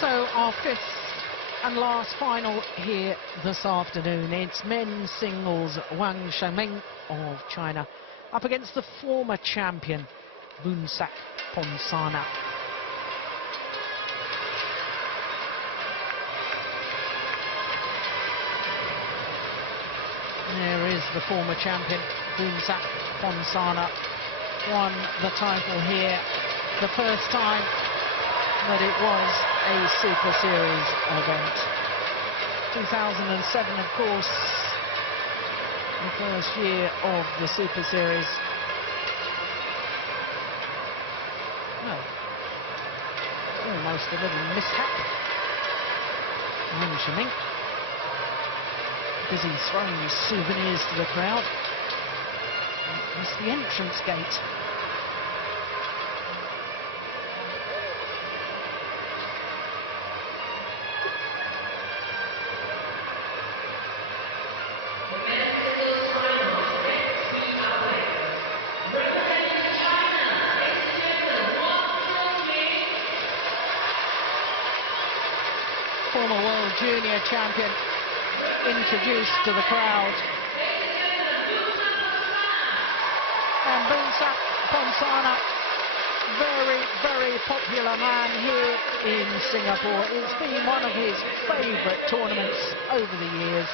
So our fifth and last final here this afternoon. It's men's singles. Wang Zhengming of China up against the former champion Boonsak Ponsana. There is the former champion Boonsak Ponsana. Won the title here the first time that it was a Super Series event. 2007, of course, the first year of the Super Series. Well, almost a little mishap. Wang Zhengming busy throwing souvenirs to the crowd. It's the entrance gate. Former World Junior Champion introduced to the crowd. And Boonsak Ponsana, very, very popular man here in Singapore. It's been one of his favourite tournaments over the years.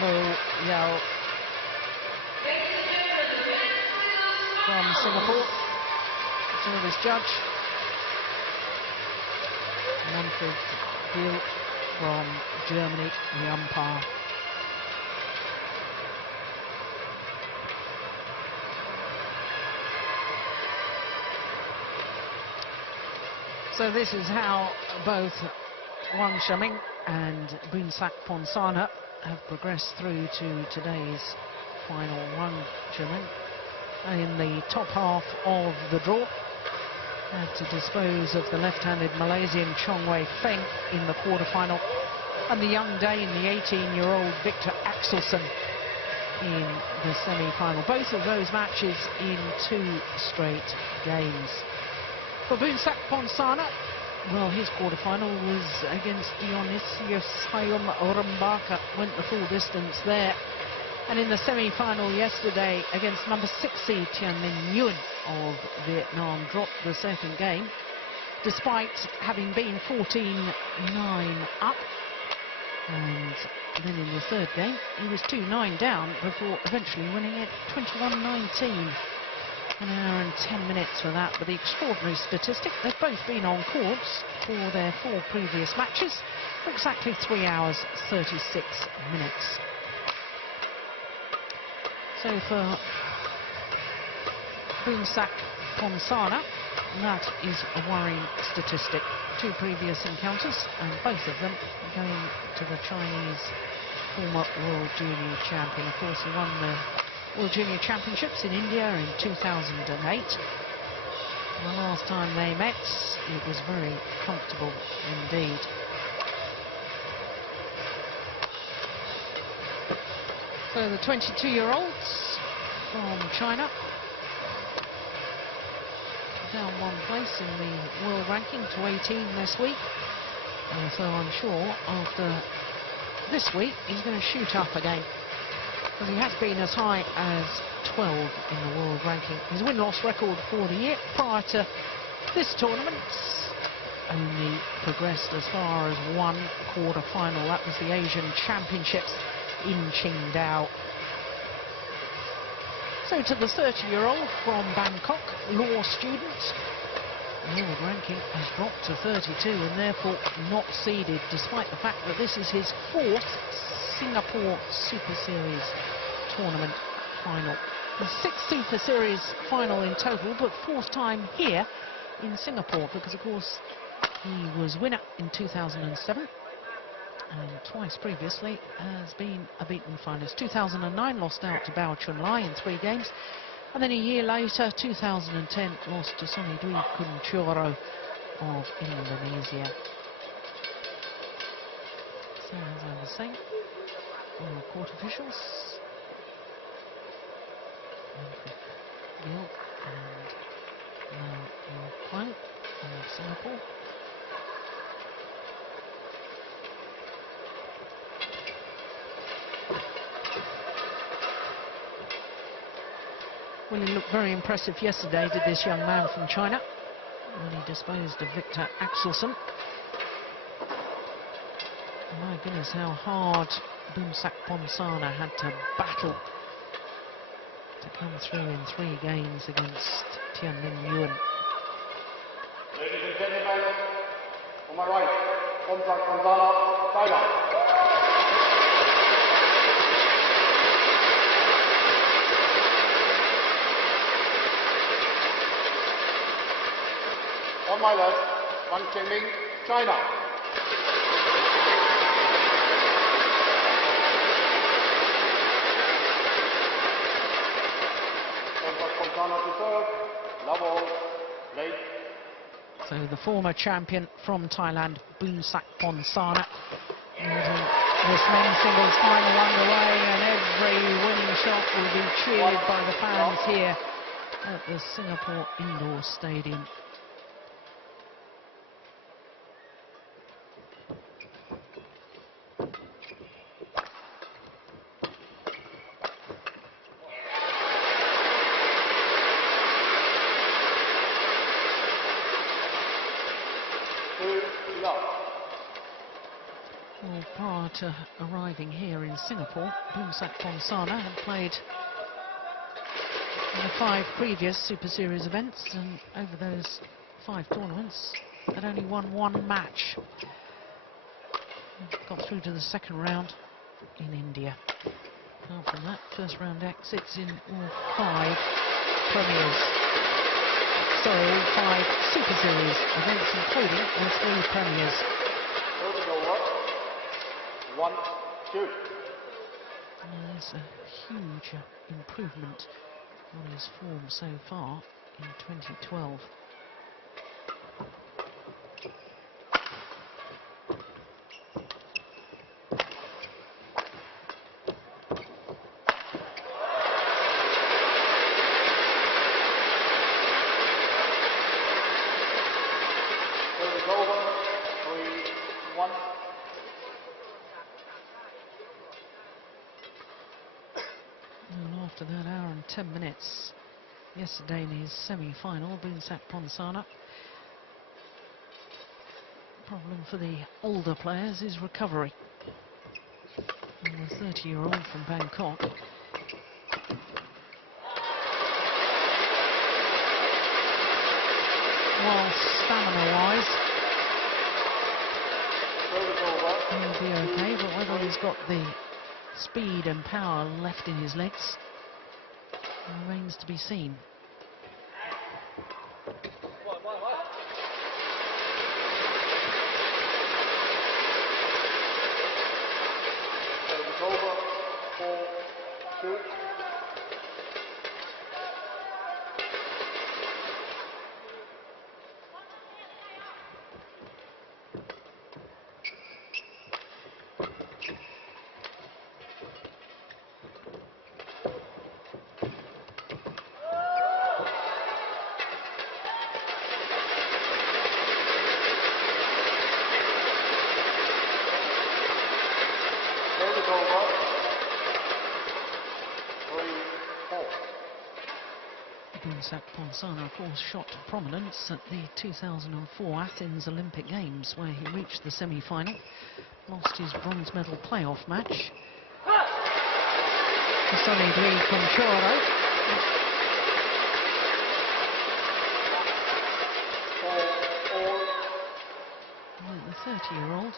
Mo Yao from Singapore, service judge. Manfred Gill from Germany, the umpire. So this is how both Wang Zhengming and Boonsak Ponsana have progressed through to today's final. Wang Zhengming in the top half of the draw had to dispose of the left-handed Malaysian Chong Wei Feng in the quarter-final, and the young Dane, the 18-year-old Victor Axelsen, in the semi-final. Both of those matches in 2 straight games. For Boonsak Ponsana, well, his quarter-final was against Dionysius Hayom Rembaka, went the full distance there. And in the semi-final yesterday against number 6 seed Tianmin Nguyen of Vietnam, dropped the second game, despite having been 14-9 up. And then in the third game, he was 2-9 down before eventually winning it 21-19. 1 hour and 10 minutes for that. But the extraordinary statistic, they've both been on courts for their 4 previous matches for exactly 3 hours, 36 minutes. So for Boonsak Ponsana, that is a worrying statistic. 2 previous encounters, and both of them going to the Chinese former World Junior Champion. Of course, he won the World Junior Championships in India in 2008. The last time they met, it was very comfortable indeed. So the 22-year-olds from China down 1 place in the world ranking to 18 this week. So I'm sure after this week he's going to shoot up again, because he has been as high as 12 in the world ranking. His win-loss record for the year prior to this tournament only progressed as far as 1 quarter-final. That was the Asian Championships in Qingdao. So to the 30-year-old from Bangkok, law student, the world ranking has dropped to 32 and therefore not seeded, despite the fact that this is his 4th Singapore Super Series tournament final. The 6th Super Series final in total, but 4th time here in Singapore, because of course he was winner in 2007 and twice previously has been a beaten finalist. 2009 lost out to Bao Chunlai in 3 games, and then a year later, 2010, lost to Sonny Dwi Kunchoro of Indonesia. So as I was saying, all court officials Gill and Wang of Singapore. Well, he looked very impressive yesterday, did this young man from China, when he disposed of Victor Axelsen. My goodness, how hard Boonsak Ponsana had to battle to come through in 3 games against Tianlin Yuan. Ladies and gentlemen, on my right, Boonsak Ponsana, Thailand. On my left, Wang Zhengming, China. So the former champion from Thailand, Boonsak Ponsana, leading this men's singles final underway, and every winning shot will be cheered by the fans here at the Singapore Indoor Stadium. Well, prior to arriving here in Singapore, Boonsak Ponsana had played in the 5 previous Super Series events, and over those 5 tournaments had only won 1 match. Got through to the 2nd round in India. Apart from that, 1st round exits in all 5 premiers. Sorry, all 5 Super Series events, including the 3 premiers. 1-2. There's a huge improvement on his form so far in 2012. After that hour and 10 minutes yesterday in his semi-final, Boonsak Ponsana. Problem for the older players is recovery. And the 30-year-old from Bangkok. While stamina-wise, he'll be okay, but whether he's got the speed and power left in his legs remains to be seen. It's over, 4-2. Boonsak Ponsana, of course, shot to prominence at the 2004 Athens Olympic Games, where he reached the semi-final, lost his bronze medal playoff match to Sonny Dwi Conchoro. The 30-year-old,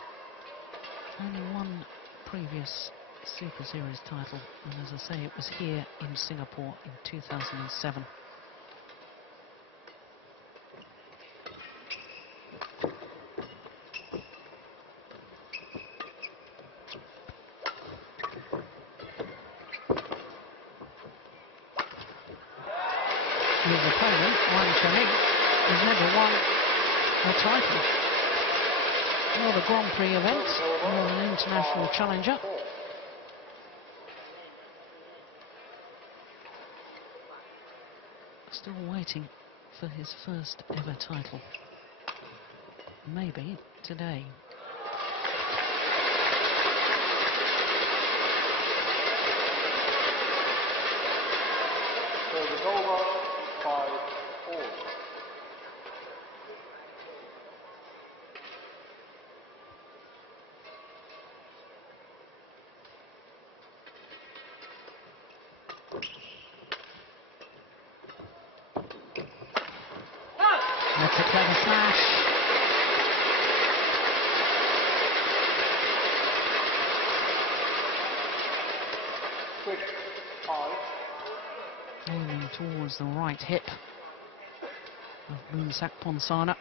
only 1 previous Super Series title, and as I say, it was here in Singapore in 2007. His opponent, Wang Zhengming, has never won a title. Not a Grand Prix event, nor an international challenger. Still waiting for his first ever title. Maybe today. So it's over 5-all. That's a clever smash. 6-5. Aiming towards the right hip of Boonsak Ponsana.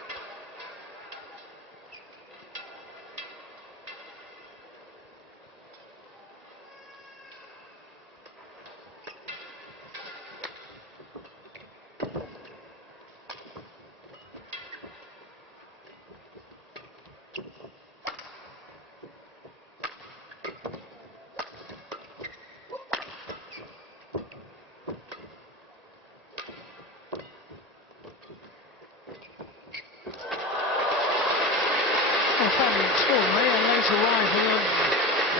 Fairly extraordinary, a late arrival of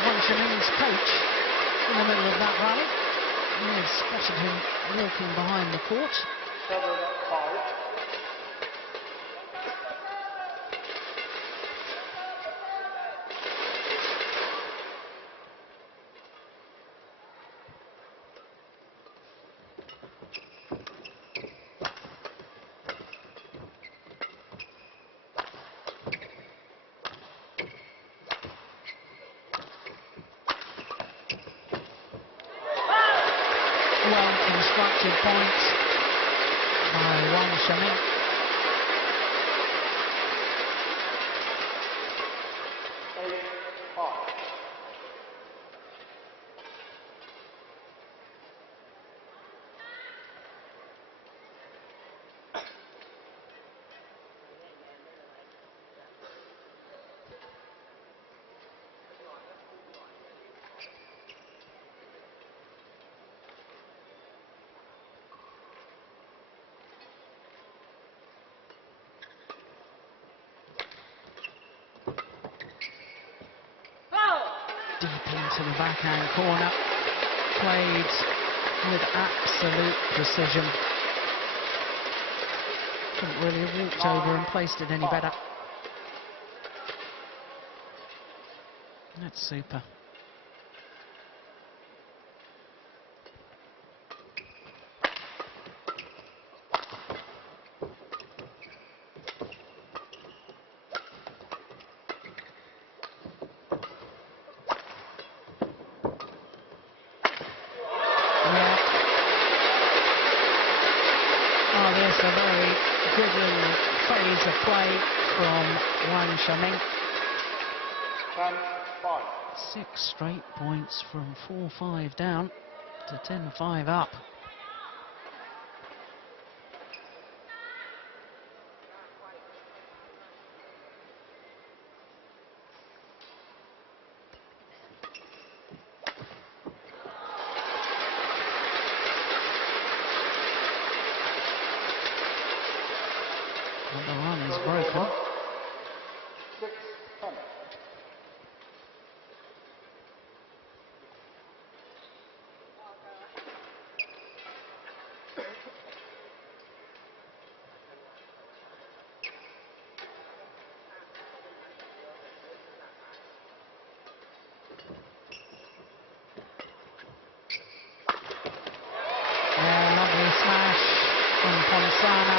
Wang Zhengming's coach in the middle of that rally. He had spotted him walking behind the court. 7-5. Well-constructed point by Wang Zhengming. 8-5. Deep into the backhand corner, played with absolute precision. Couldn't really have walked over and placed it any better. That's super. Oh, there's a very good little phase of play from Wang Zhengming. 10-5. 6 straight points from 4-5 down to 10-5 up. But the run is broken. 6-10. Yeah, lovely smash from Ponsana.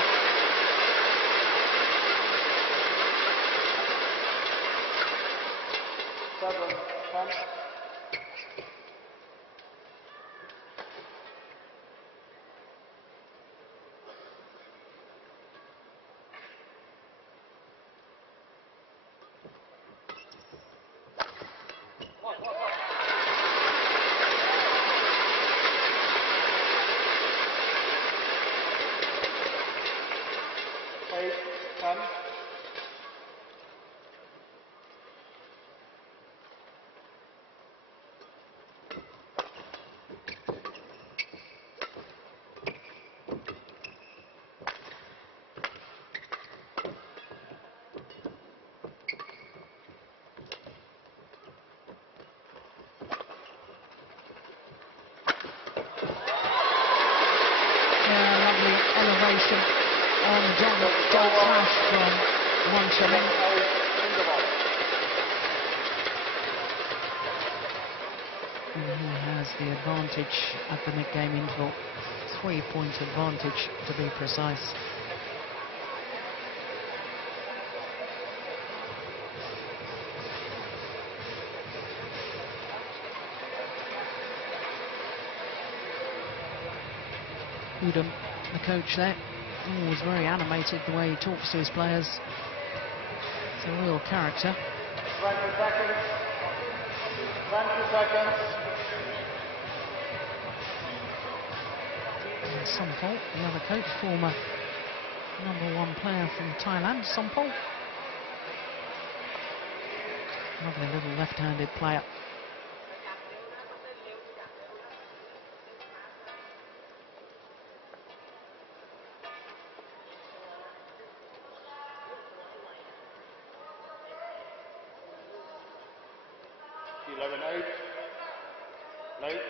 question on the jump smash from Wang Zhengming. And he has the advantage at the mid-game interval, 3-point advantage to be precise. Udom, the coach there, always very animated the way he talks to his players. It's a real character. 20 seconds. 20 seconds. And Sompol, the other coach, former #1 player from Thailand, Sompol. Lovely little left-handed player. Late.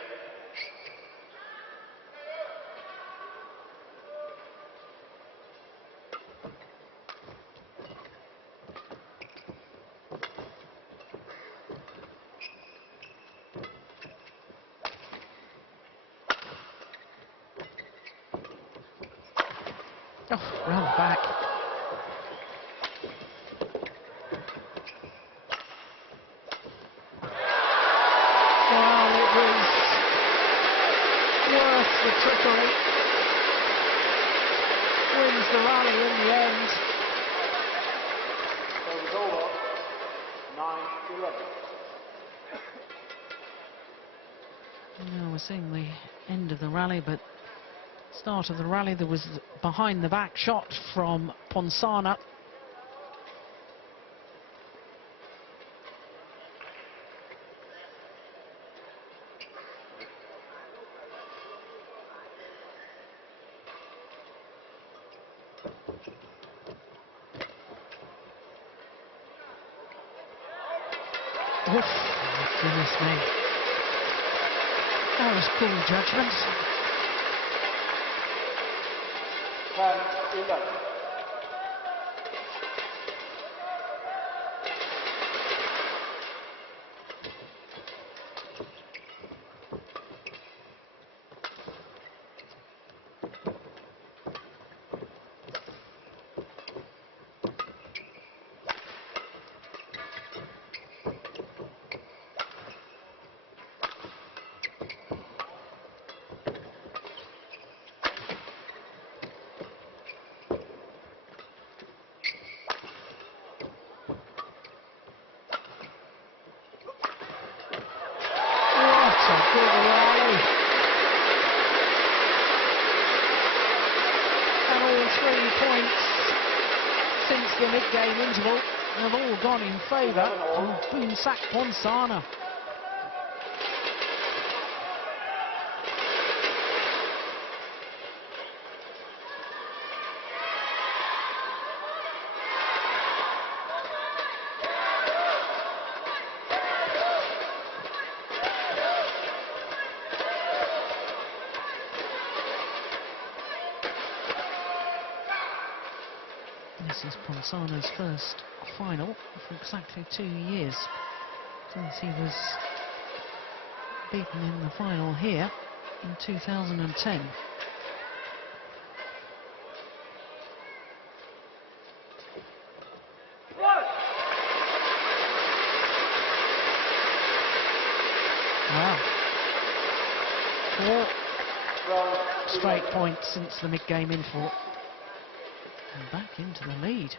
Oh, round back. Well, it was worth the trickery. Wins the rally in the end. So it's over. 9-11. Now we're seeing the end of the rally, but start of the rally there was behind the back shot from Ponsana. Oof, goodness me. That was cool judgment. 10-11. What a good rally. And all 3 points since the mid-game interval have all gone in favour of Boonsak Ponsana. This is Ponsana's first final for exactly 2 years, since he was beaten in the final here in 2010. Wow. 4 straight points since the mid-game interval. And back into the lead.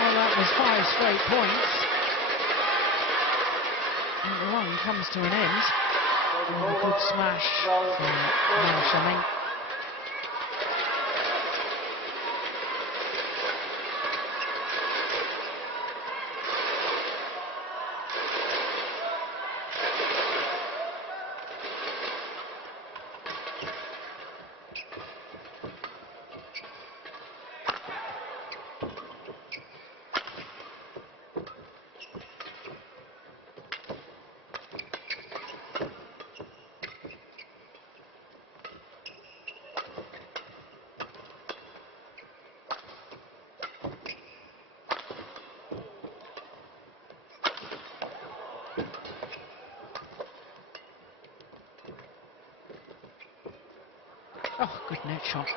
Well, that was 5 straight points. And the one comes to an end. And a good smash from Wang Zhengming. Oh, good net shot.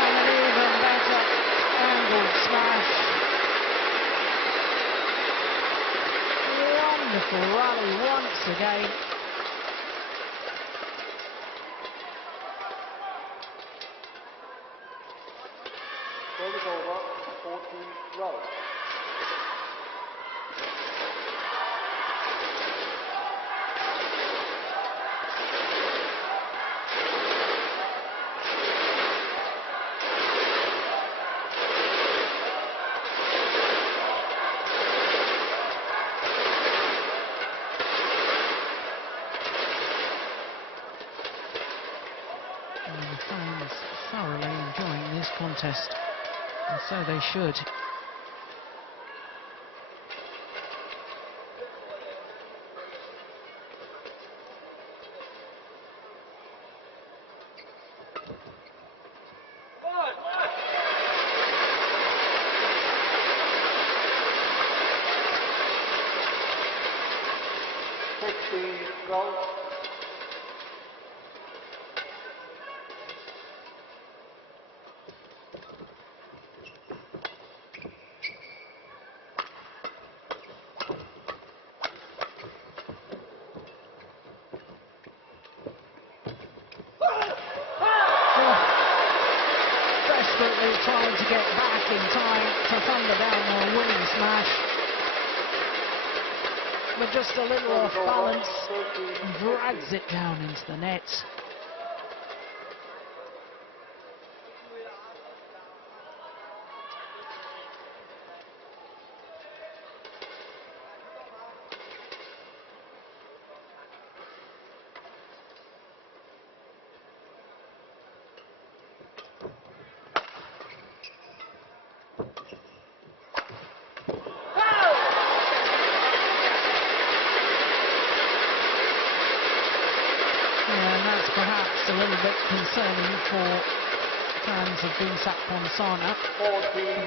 And an even better angled smash. Wonderful rally once again. Service over, 14 love. And the fans thoroughly enjoying this contest, and so they should. Goal. Desperately trying to get back in time to thunder down the winning smash, but just a little off balance, drags it down into the net. And that's perhaps a little bit concerning for fans of Boonsak Ponsana.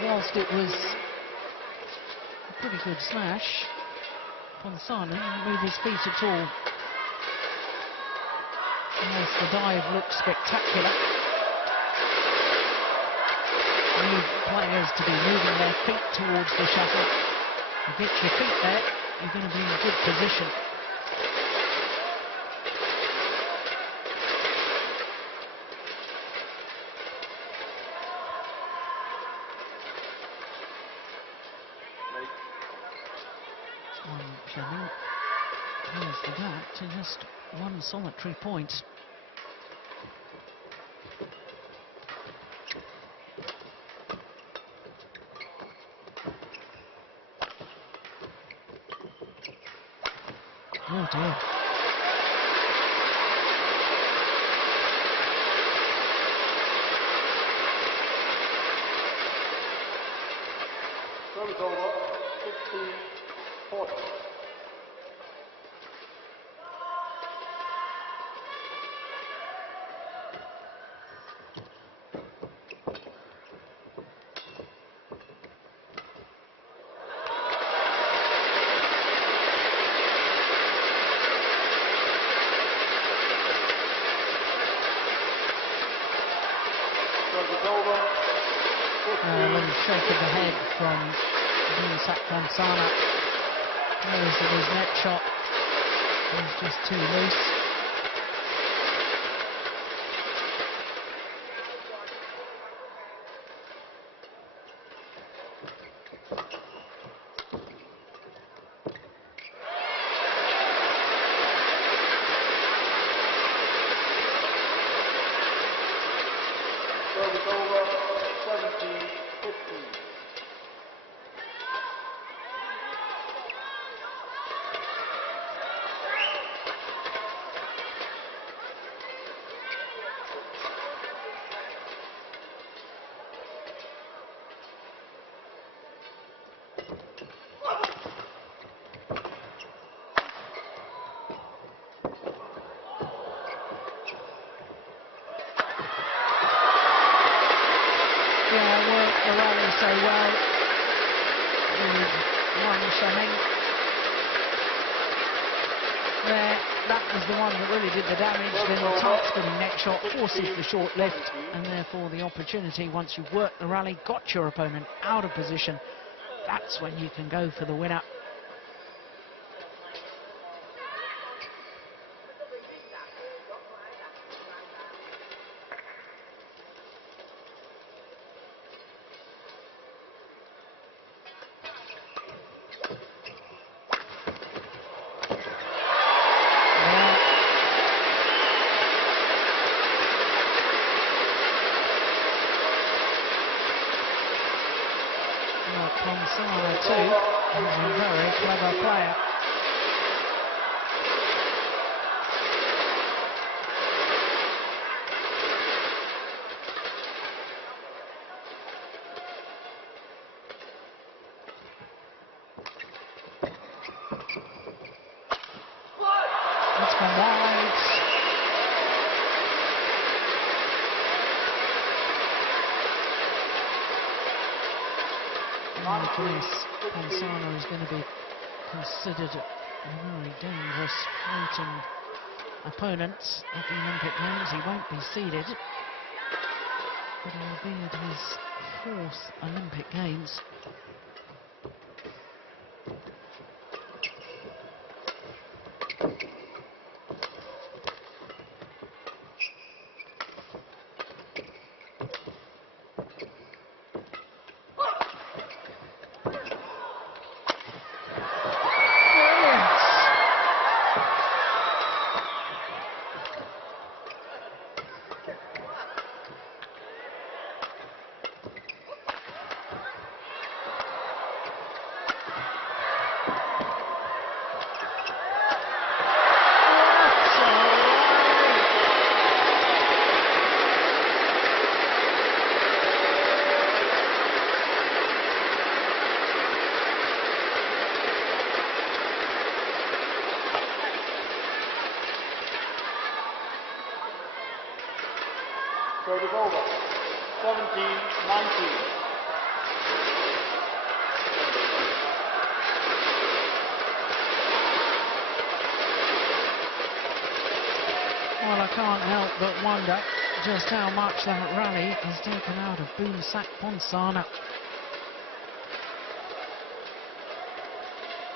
Whilst it was a pretty good smash, Ponsana didn't move his feet at all. Whilst the dive looked spectacular, need players to be moving their feet towards the shuttle. You get your feet there, you're going to be in a good position. Wang Zhengming closed the gap to just one solitary point. Oh dear. Service over, 16-40. A little shake of the head from Boonsak Ponsana. Knows that his net shot was just too loose. Service over, 17-15. Worked the rally so well with Wang Zhengming. There, that was the one that really did the damage. Then the tight spinning neck shot forces the short lift, and therefore the opportunity, once you've worked the rally, got your opponent out of position, that's when you can go for the winner. Ponsana too, he's a very clever player. It's gone wide. Ponsana is going to be considered a very dangerous floating opponent at the Olympic Games. He won't be seeded, but he'll be at his 4th Olympic Games. Service over, 17-19. Well, I can't help but wonder just how much that rally has taken out of Boonsak Ponsana.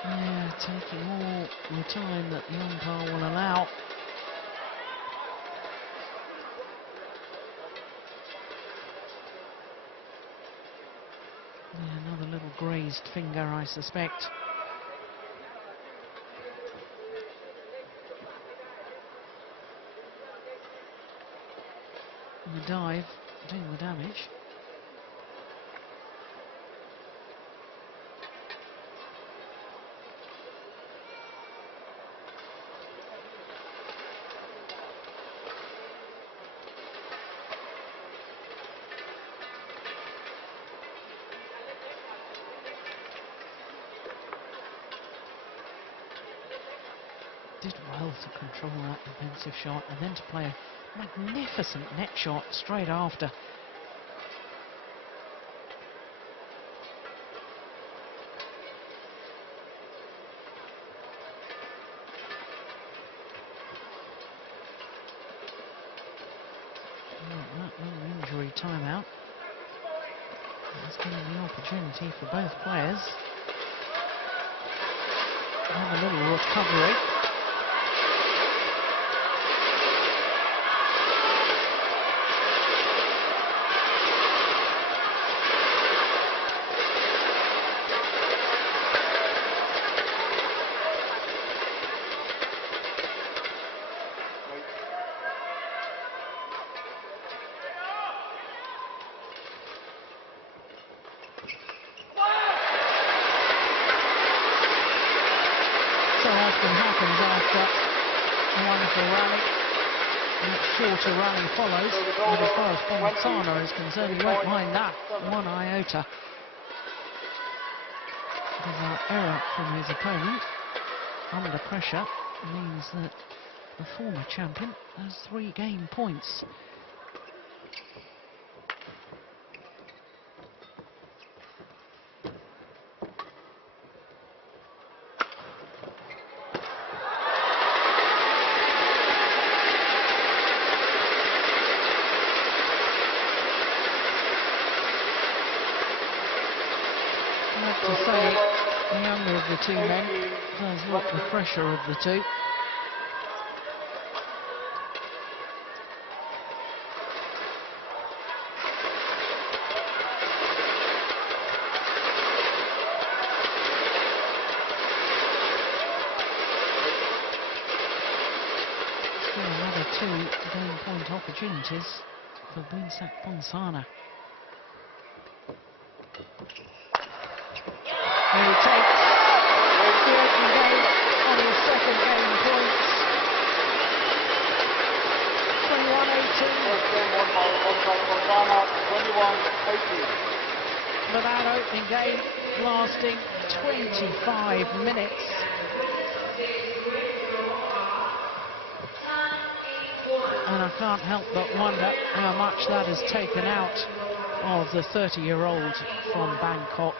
Yeah, taking all the time that the umpire will allow. Yeah, another little grazed finger, I suspect. And the dive doing the damage. Did well to control that defensive shot and then to play a magnificent net shot straight after. That little injury timeout has given the opportunity for both players to have a little recovery. often happens after a wonderful rally. A shorter rally follows, but as far as Ponsana is concerned, he won't mind that one iota. Because our error from his opponent under pressure means that the former champion has 3 game points. To say, the younger of the two men does look the fresher of the two. Still another 2 game point opportunities for Boonsak Ponsana. He takes the opening game on his second game points. 21-18. But that opening game lasting 25 minutes. And I can't help but wonder how much that has taken out of the 30-year-old from Bangkok.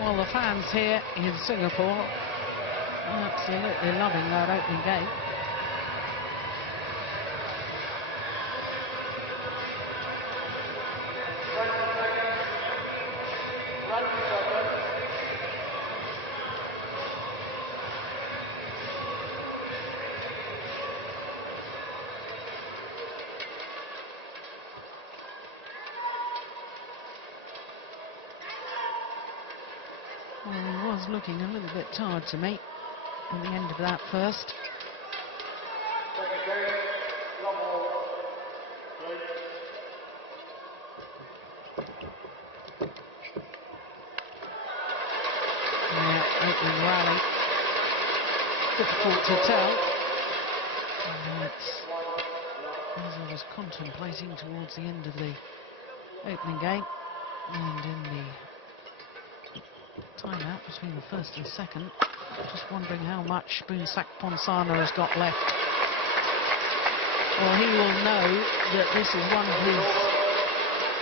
Well, the fans here in Singapore are absolutely loving that opening game. Well, he was looking a little bit tired to me at the end of that first. Yeah, opening rally. Difficult to tell. As I was contemplating towards the end of the opening game and in the time-out between the first and second, just wondering how much Boonsak Ponsana has got left. Well, he will know that this is one of his,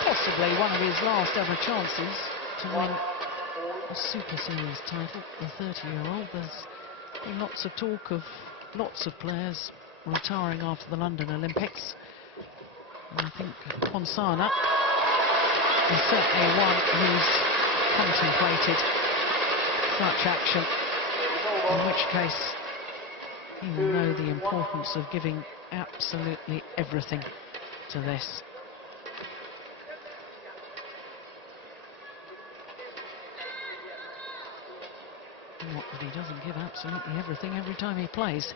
possibly one of his last ever chances to win a Super Series title, the 30-year-old. There's been lots of talk of lots of players retiring after the London Olympics. And I think Ponsana is certainly one who's contemplated such action, in which case he will know the importance of giving absolutely everything to this. Not that he doesn't give absolutely everything every time he plays.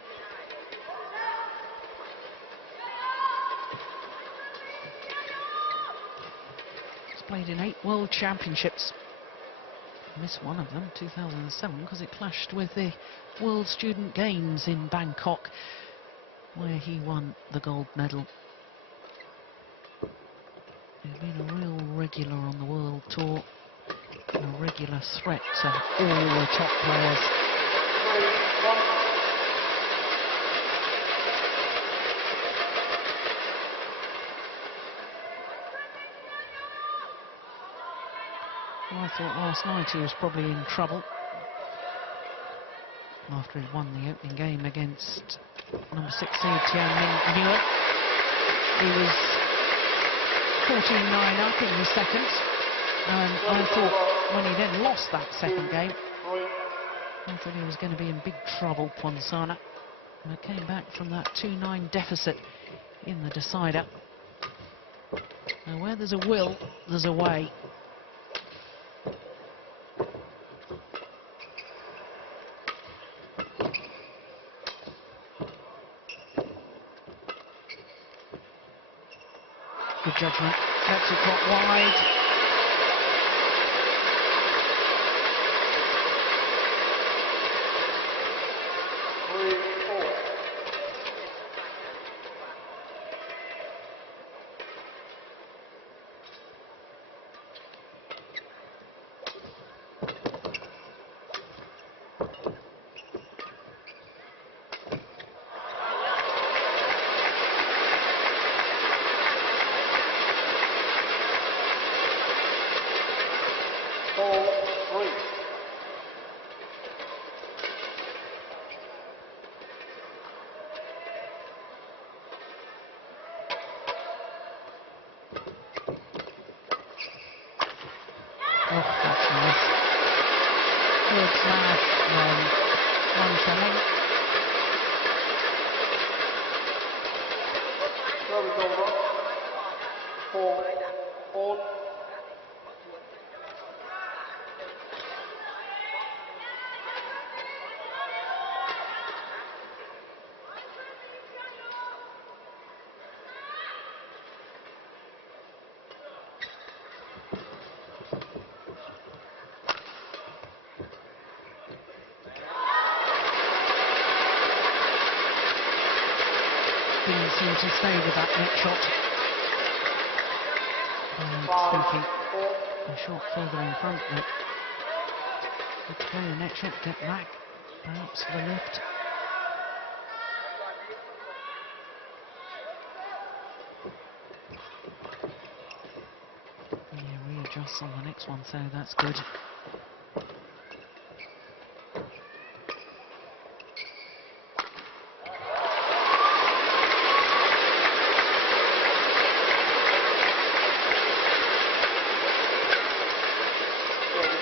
He's played in 8 World Championships. Missed one of them, 2007, because it clashed with the World Student Games in Bangkok, where he won the gold medal. He's been a real regular on the World Tour, and a regular threat to all the top players. Thought last night he was probably in trouble after he won the opening game against number 6 seed Tianming Yuan. He was 14-9 up in the second, and I thought when he then lost that second game, I thought he was going to be in big trouble, Ponsana. And came back from that 2-9 deficit in the decider. Now where there's a will, there's a way. Good judgment, lets it drop wide. Oh, that's nice. Good smash from Wang Zhengming. Service over. 4-all. Didn't seem to stay with that net shot. Thinking a shot further in front, but good to play the net shot, get back, perhaps for the lift. Yeah, readjusts on the next one, so that's good.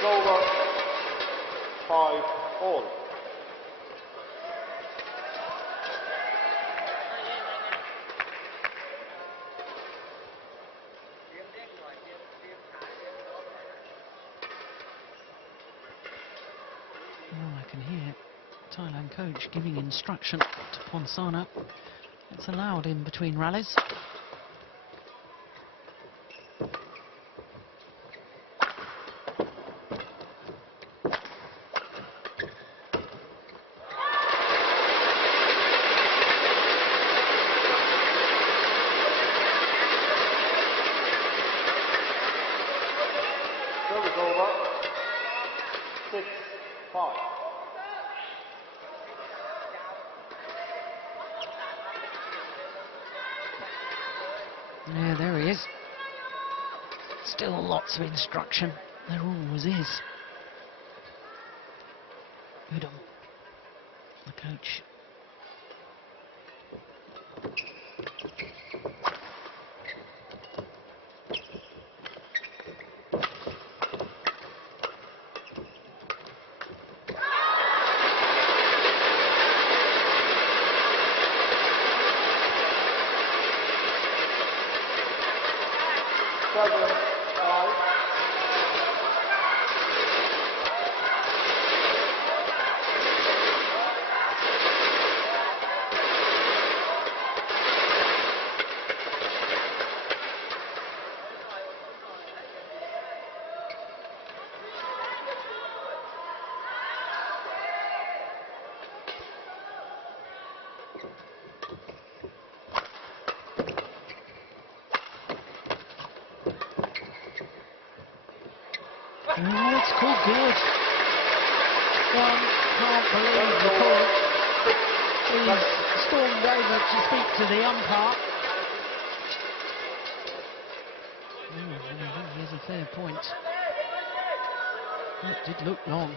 Over. 5-all. Oh, I can hear Thailand coach giving instruction to Ponsana. It's allowed in between rallies. Service over. 6-5. Yeah, there he is. Still lots of instruction. There always is. Udom, the coach. Oh, it's called good. One can't believe the call. He's stormed over to speak to the umpire. And I think he has a fair point. It did look long,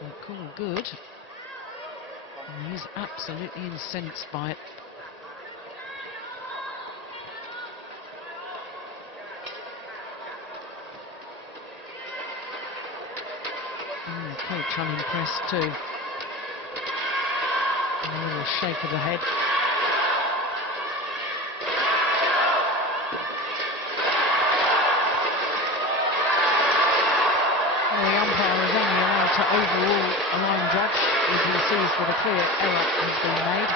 but called good. And he's absolutely incensed by it. And the coach unimpressed too. And a little shake of the head. Well, the umpire is only allowed to overrule a line judge if he sees that a clear error has been made.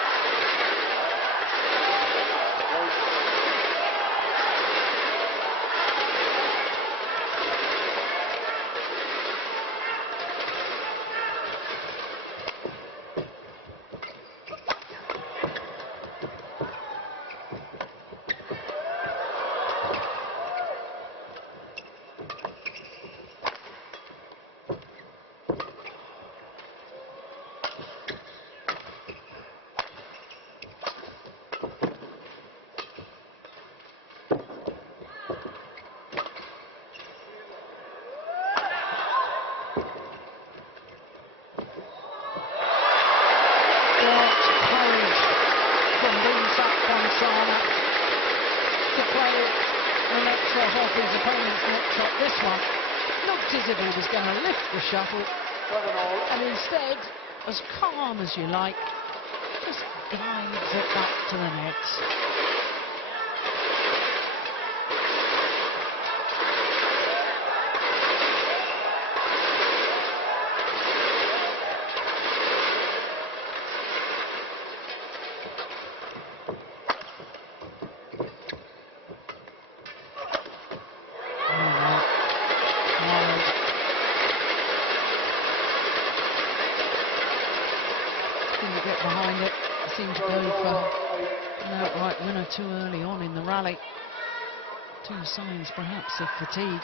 Ponsana to play the net shot off his opponent's net shot. This one looked as if he was going to lift the shuttle, and instead, as calm as you like, just glides it back to the net. Get behind it. Seemed to go for an outright winner too early on in the rally. Two signs perhaps of fatigue.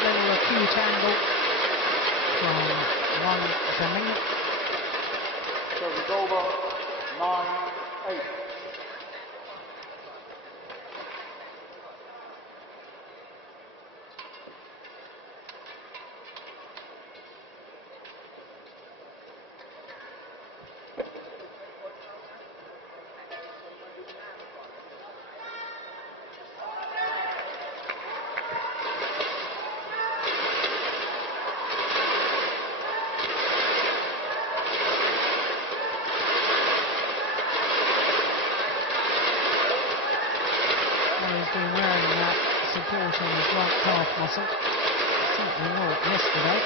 Little acute angle from Wang Zhengming. Service over, 9-8. He's been wearing that support on his right calf muscle. Certainly wore it yesterday.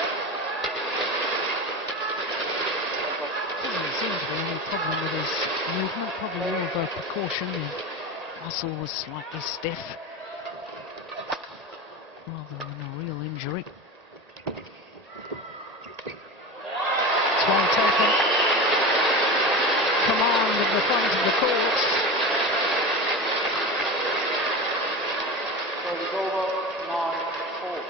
Doesn't seem to be any problem with his movement. Probably all the precaution. The muscle was slightly stiff, rather than a real injury. It's one taken. Command of the front of the court. Service over, 9-4.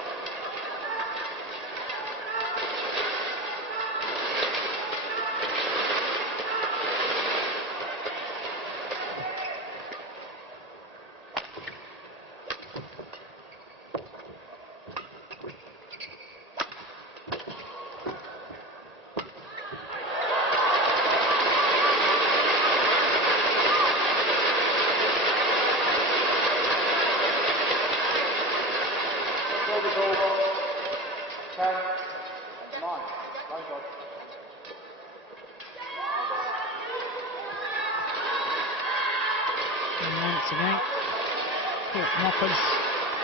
Service over, 10-9. Line judge. And once again, court knockers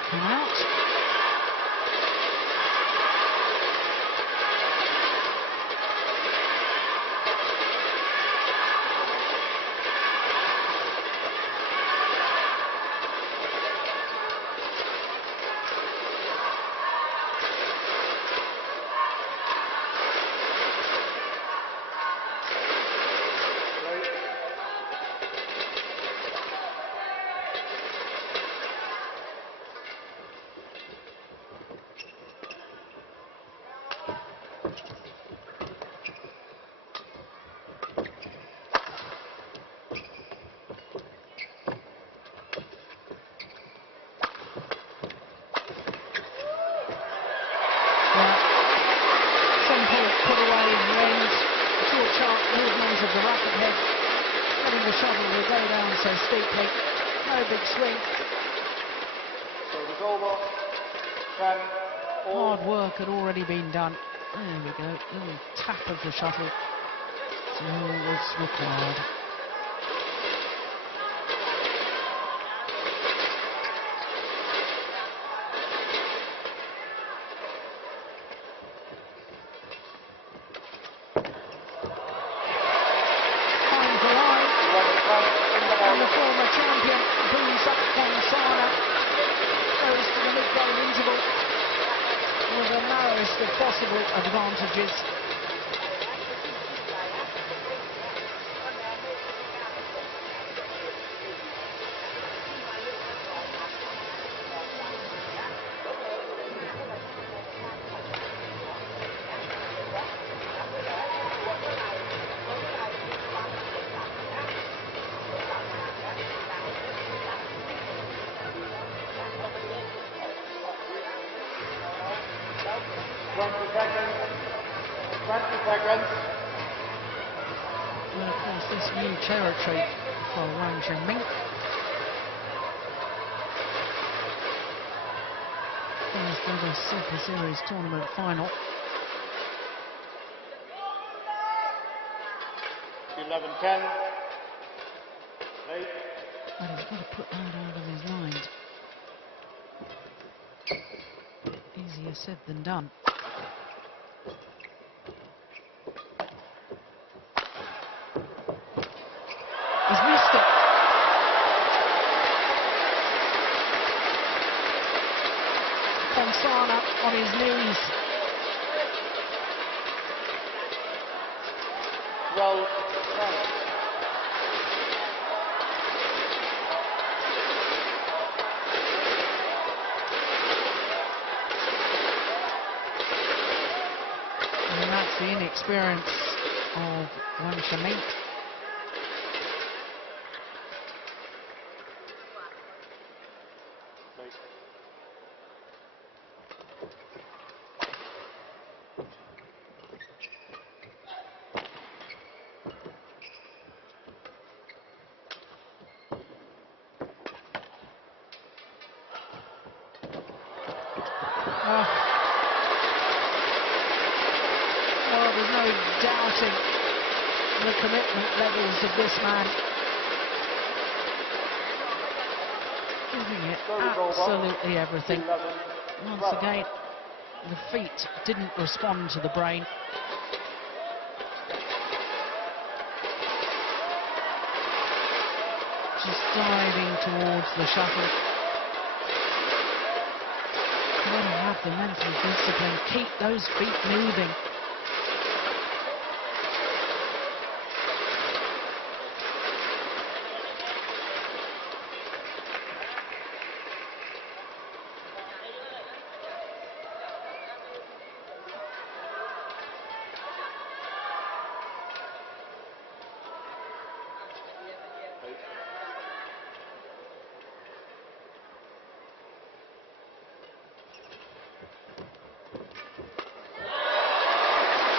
come out. sharp movement of the racket head, letting the shuttle will go down so steeply. No big swing. Service over. 10 all. Hard work had already been done. There we go. Little tap of the shuttle. That's all that's required. And the former champion, Boonsak Ponsana, goes to the mid-game interval with the narrowest of possible advantages. And of course, this new territory for Wang Zhengming. First ever Super Series tournament final. 11-10. But he's got to put that out of his mind. Easier said than done. He's missed it. Ponsana on his knees. 12-10. And that's the inexperience of Wang Zhengming. Well, there's no doubting the commitment levels of this man. Giving it absolutely everything. Once again, the feet didn't respond to the brain. Just diving towards the shuttle. Got to have the mental discipline. Keep those feet moving.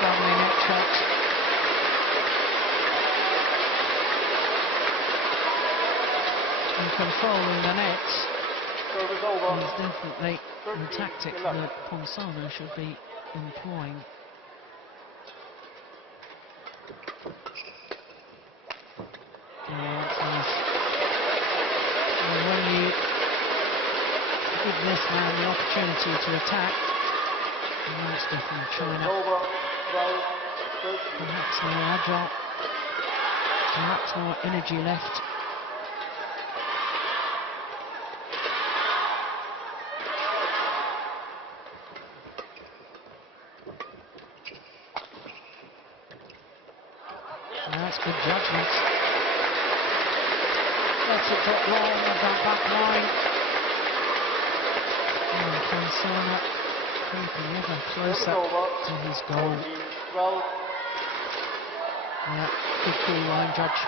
Lovely net shot. And controlling the nets is definitely the tactic that Ponsana should be employing. Oh, that's nice. And when you give this man the opportunity to attack, the monster from China, perhaps more agile, perhaps more energy left. That's good judgment. Lets it drop long of that back line. And Ponsana creeping ever closer to his goal. Yeah, good cool line judge.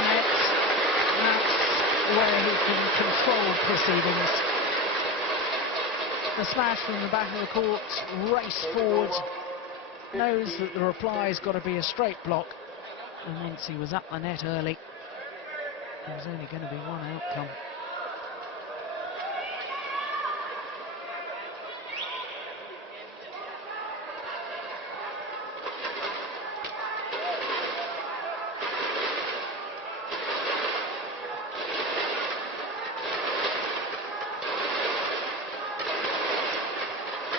the net. That's where he can control proceedings. The smash from the back of the court, race forward, knows that the reply's got to be a straight block, and once he was up the net early, there was only going to be one outcome.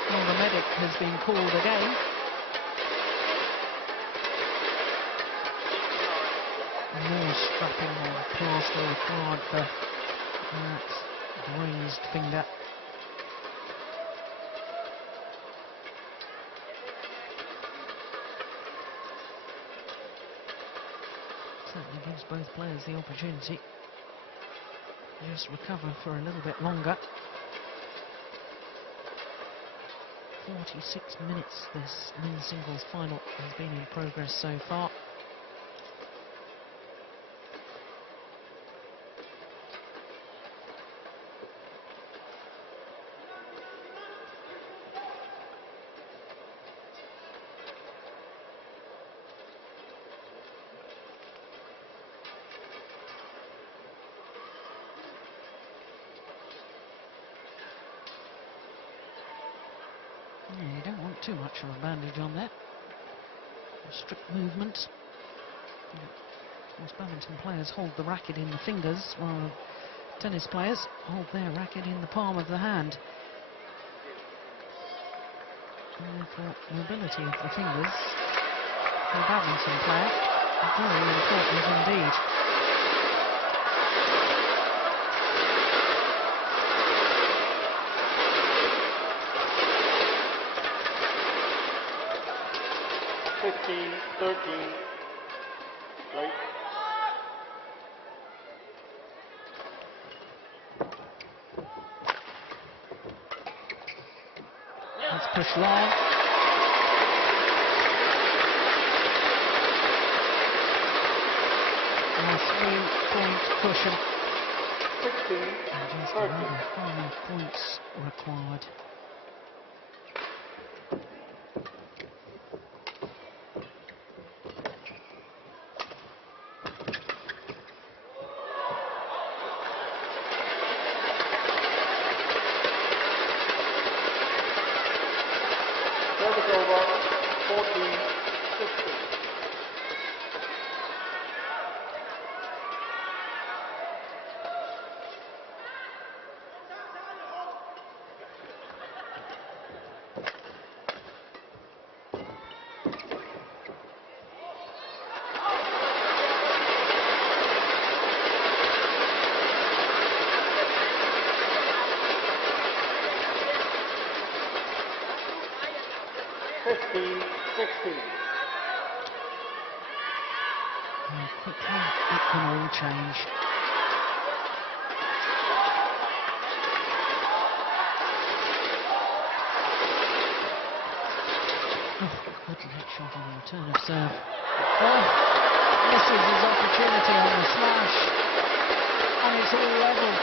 Well, the medic has been called again. More strapping on plaster required for that grazed finger. Certainly gives both players the opportunity to just recover for a little bit longer. 46 minutes this men's singles final has been in progress so far. Yeah, you don't want too much of a bandage on that. A strict movement. Most badminton players hold the racket in the fingers, while tennis players hold their racket in the palm of the hand. And therefore, mobility of the fingers for a badminton player is very important indeed. Let's push long. And a 3-point cushion. 16, And just 30. another 5 points required. Service over, 14, 16. How quickly it can all change. Oh, good net shot on the return of serve. Oh, misses his opportunity on the smash. And it's all level.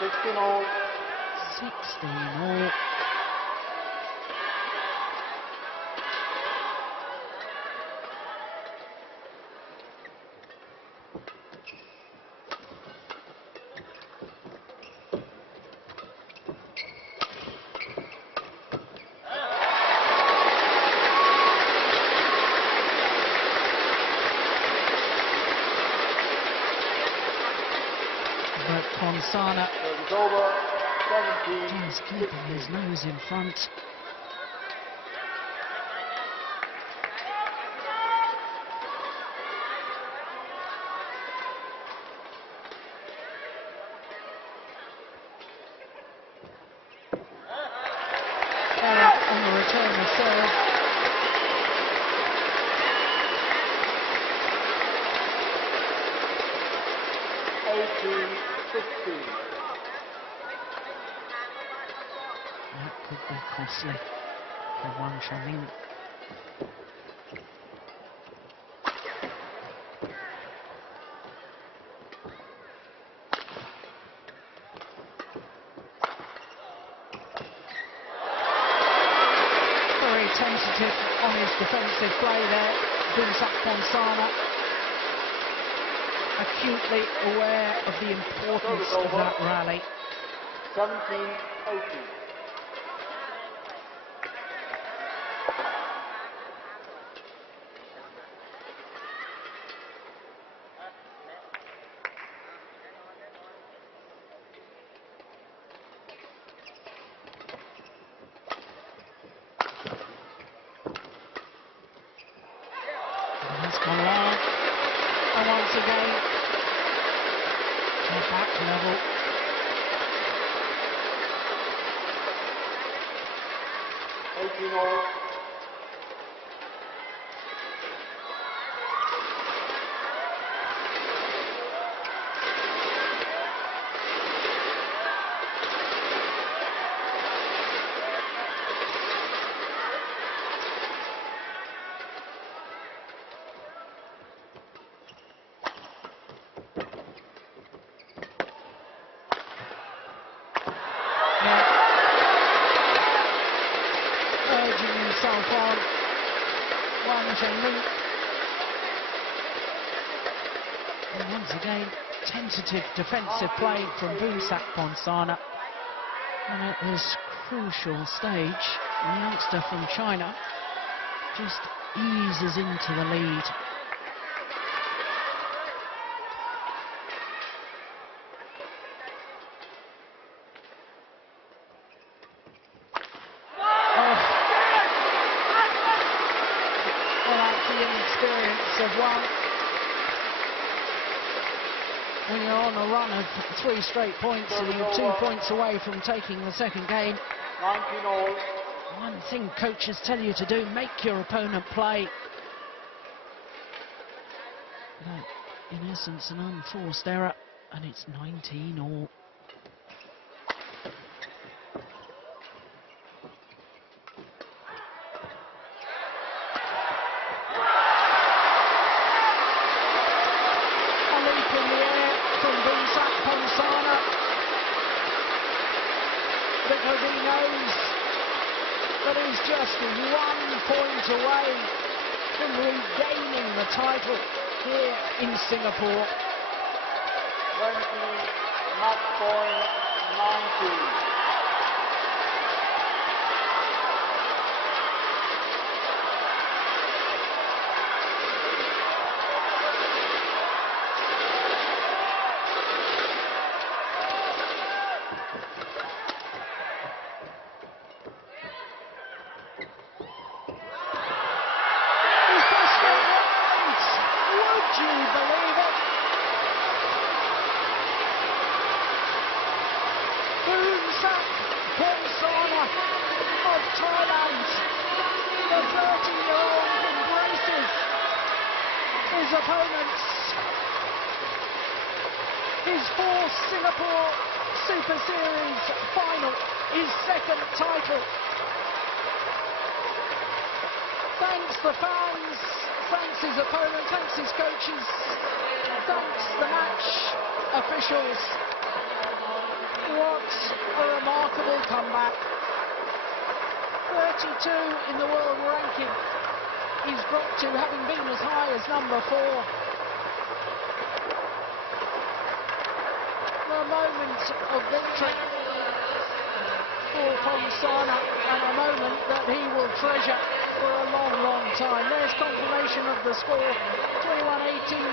16 all. 16 all. But Ponsana Service over, 17, just keeping his nose in front. On the return of serve. That could be costly for Wang Zhengming. his defensive play there. Boonsak Ponsana acutely aware of the importance of that rally. 17-18. He's gone long, and once again, they're back level. 18-all. Urging himself on, Wang Zhengming. And once again, tentative defensive play from Boonsak Ponsana. And at this crucial stage, the youngster from China just eases into the lead. Experience of one. When you're on a run of 3 straight points and you're 2 points away from taking the second game, 19-all. one thing coaches tell you to do, make your opponent play. But in essence, an unforced error, and it's 19-all. Because he knows that he's just 1 point away from regaining the title here in Singapore. 20, match point 19. Boonsak Ponsana of Thailand, the 30-year-old embraces his opponents. His 4th Singapore Super Series final, his 2nd title. Thanks the fans, thanks his opponent, thanks his coaches, thanks the match officials. What a remarkable comeback. 32 in the world ranking. He's dropped to having been as high as number 4. The moment of victory for Ponsana, and a moment that he will treasure for a long, long time. There's confirmation of the score, 21-18,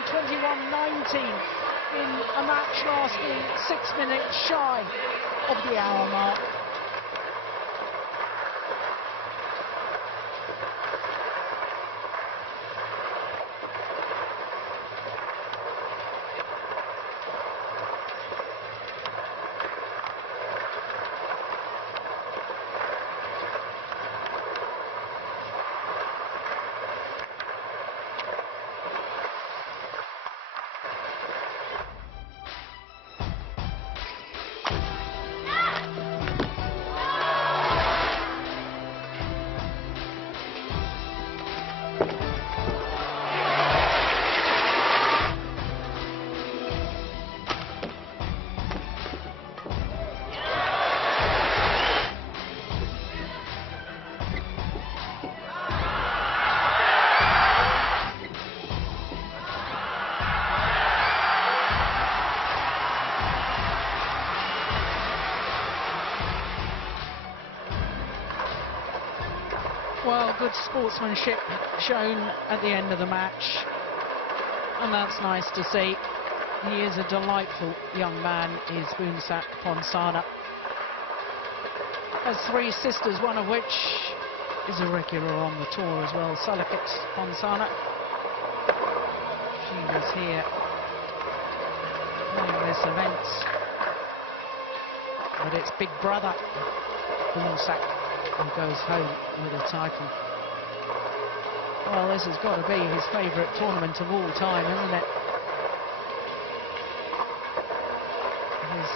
21-19. In a match lasting 6 minutes shy of the hour mark. good sportsmanship shown at the end of the match, and that's nice to see. He is a delightful young man, is Boonsak Ponsana. Has 3 sisters, one of which is a regular on the tour as well, Salakit Ponsana. She was here playing this event, but it's big brother Boonsak who goes home with a title. Well, this has got to be his favourite tournament of all time, isn't it? His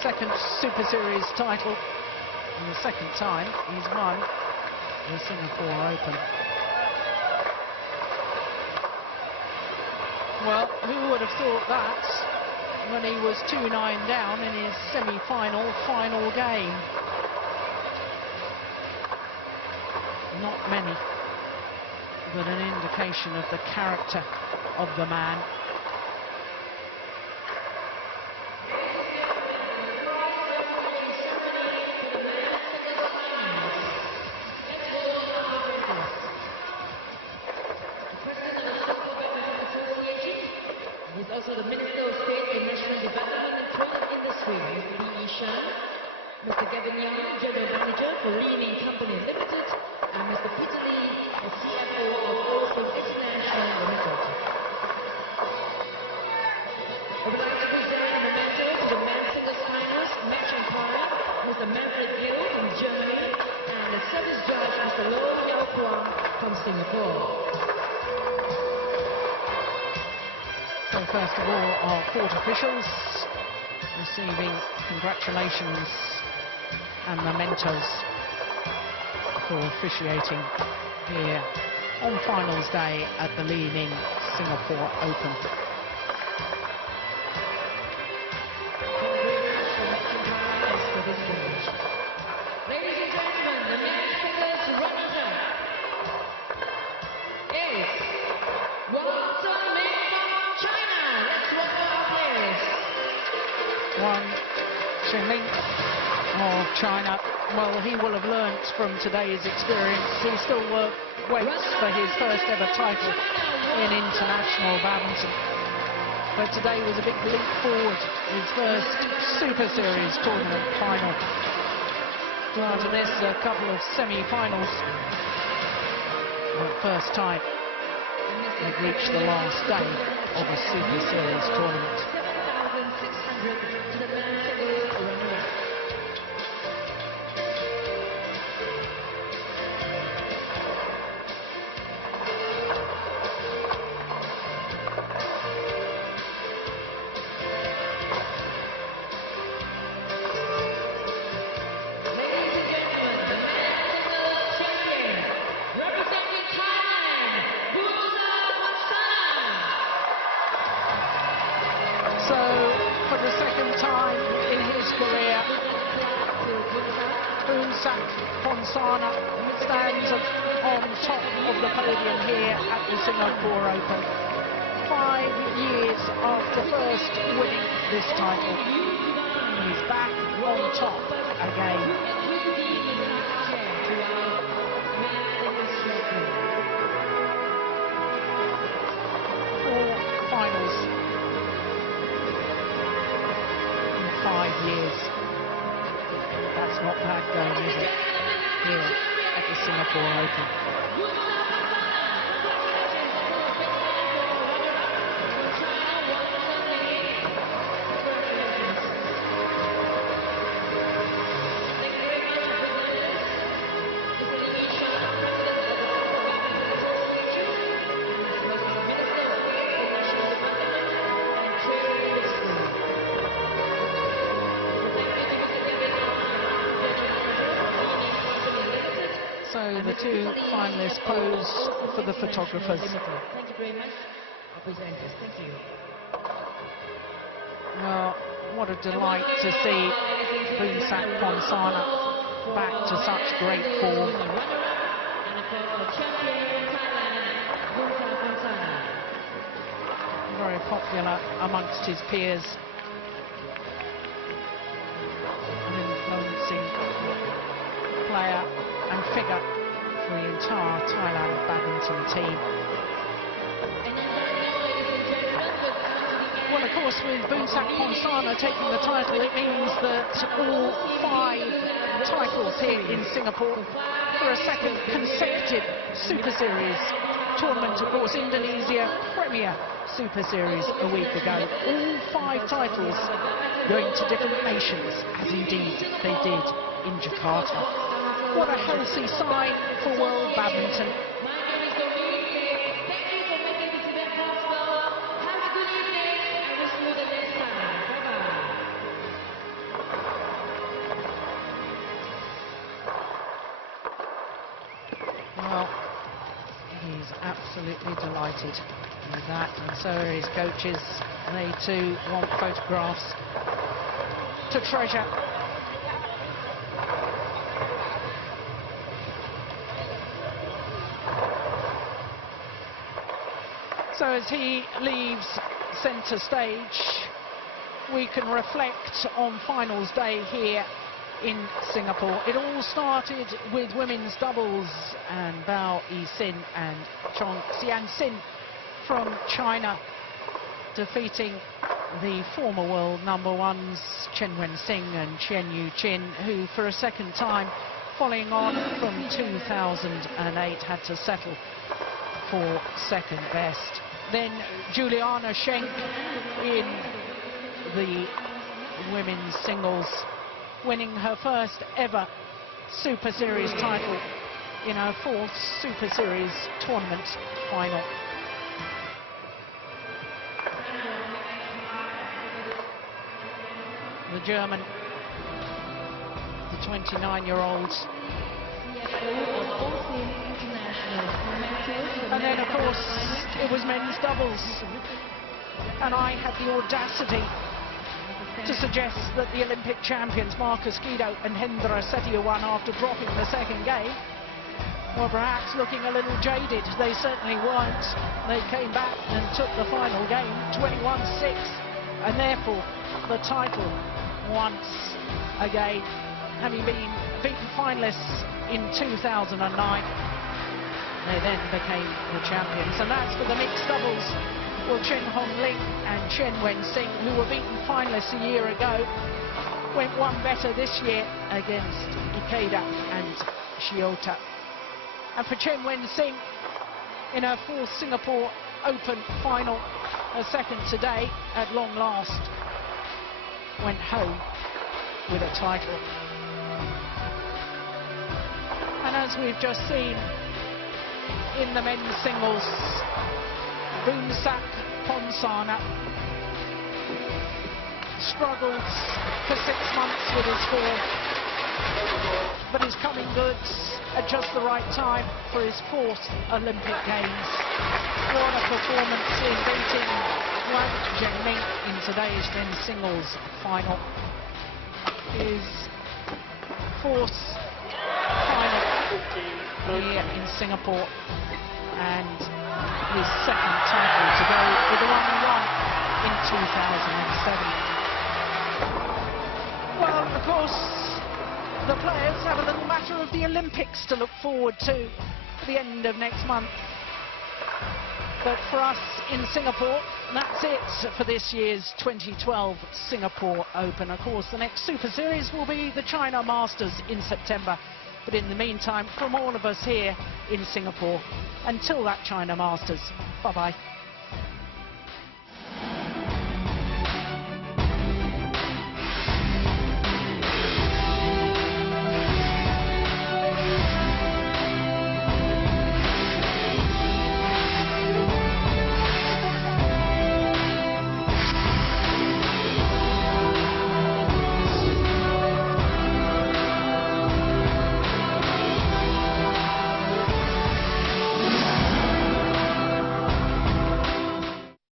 second Super Series title, and the second time he's won the Singapore Open. Well, who would have thought that when he was 2-9 down in his semi-final final game? Not many, but an indication of the character of the man. He's also the Minister of State for National Development and Product Industry, Mr. Li-Ning, Mr. Gavin Young, General Manager for Li-Ning Company Limited, and Mr. Peter Lee, the CFO of Ocean International Limited. I would like to present the memento to the men's singles finals, match umpire, Mr. Manfred Gill from Germany, and the service judge, Mr. Lo Yao Kwang from Singapore. So first of all, our court officials receiving congratulations and mementos for officiating here on finals day at the Li-Ning Singapore Open. Ladies and gentlemen, the men's singles runners-up is Wang Zhengming from China. Let's welcome our players. Wang Zhengming of China. Well, he will have learnt from today's experience. He still waits for his first ever title in international badminton. But today was a big leap forward. His first Super Series tournament final. After this, a couple of semi-finals. The first time they've reached the last day of a Super Series tournament. 7,600 to the men's singles runner-up. So, for the second time in his career, Boonsak Ponsana stands on top of the podium here at the Singapore Open. 5 years after first winning this title, he's back on top again. 4 finals. 5 years. That's not bad going, is it? Here at the Singapore Open. So the 2 finalists pose for the photographers. Thank you very much, our presenters. Thank you. Well, what a delight to see Boonsak Ponsana back to such great form. And of course, our champion, Thailand, Boonsak Ponsana. Very popular amongst his peers. An influencing player and figure entire Thailand badminton team. Well, of course, with Boonsak Ponsana taking the title, it means that all 5 titles here in Singapore for a second consecutive Super Series tournament. Of course, Indonesia Premier Super Series a week ago. All 5 titles going to different nations, as indeed they did in Jakarta. What a healthy sign for world badminton. Well, he's absolutely delighted with that, and so are his coaches. They too want photographs to treasure. So as he leaves centre stage, we can reflect on finals day here in Singapore. It all started with women's doubles and Bao Yixin and Chong Xianxin from China defeating the former world #1s Chen Wenxing and Chen Yuqin, who for a second time following on from 2008 had to settle for second best. Then Juliana Schenk in the women's singles, winning her first ever Super Series title in her 4th Super Series tournament final. The German, the 29-year-old. And then, of course, it was men's doubles. And I had the audacity to suggest that the Olympic champions Marcus Guido and Hendra Setiawan, after dropping the second game, were perhaps looking a little jaded. They certainly weren't. They came back and took the final game 21-6, and therefore the title once again, having been beaten finalists in 2009. They then became the champions, and that's for the mixed doubles. Well, Chen Hongling and Chen Wenxing, who were beaten finalists a year ago, went one better this year against Ikeda and Shiota. And for Chen Wenxing, in her 4th Singapore Open final, her second today, at long last, went home with a title. And as we've just seen in the men's singles, Boonsak Ponsana struggled for 6 months with his form, but is coming good at just the right time for his 4th Olympic Games. What a performance in beating Wang Zhengming in today's men's singles final. His 4th final here in Singapore, and his 2nd title to go with the one he won in 2007. Well, of course, the players have a little matter of the Olympics to look forward to at the end of next month. But for us in Singapore, that's it for this year's 2012 Singapore Open. Of course, the next Super Series will be the China Masters in September. But in the meantime, from all of us here in Singapore, until that China Masters, bye-bye.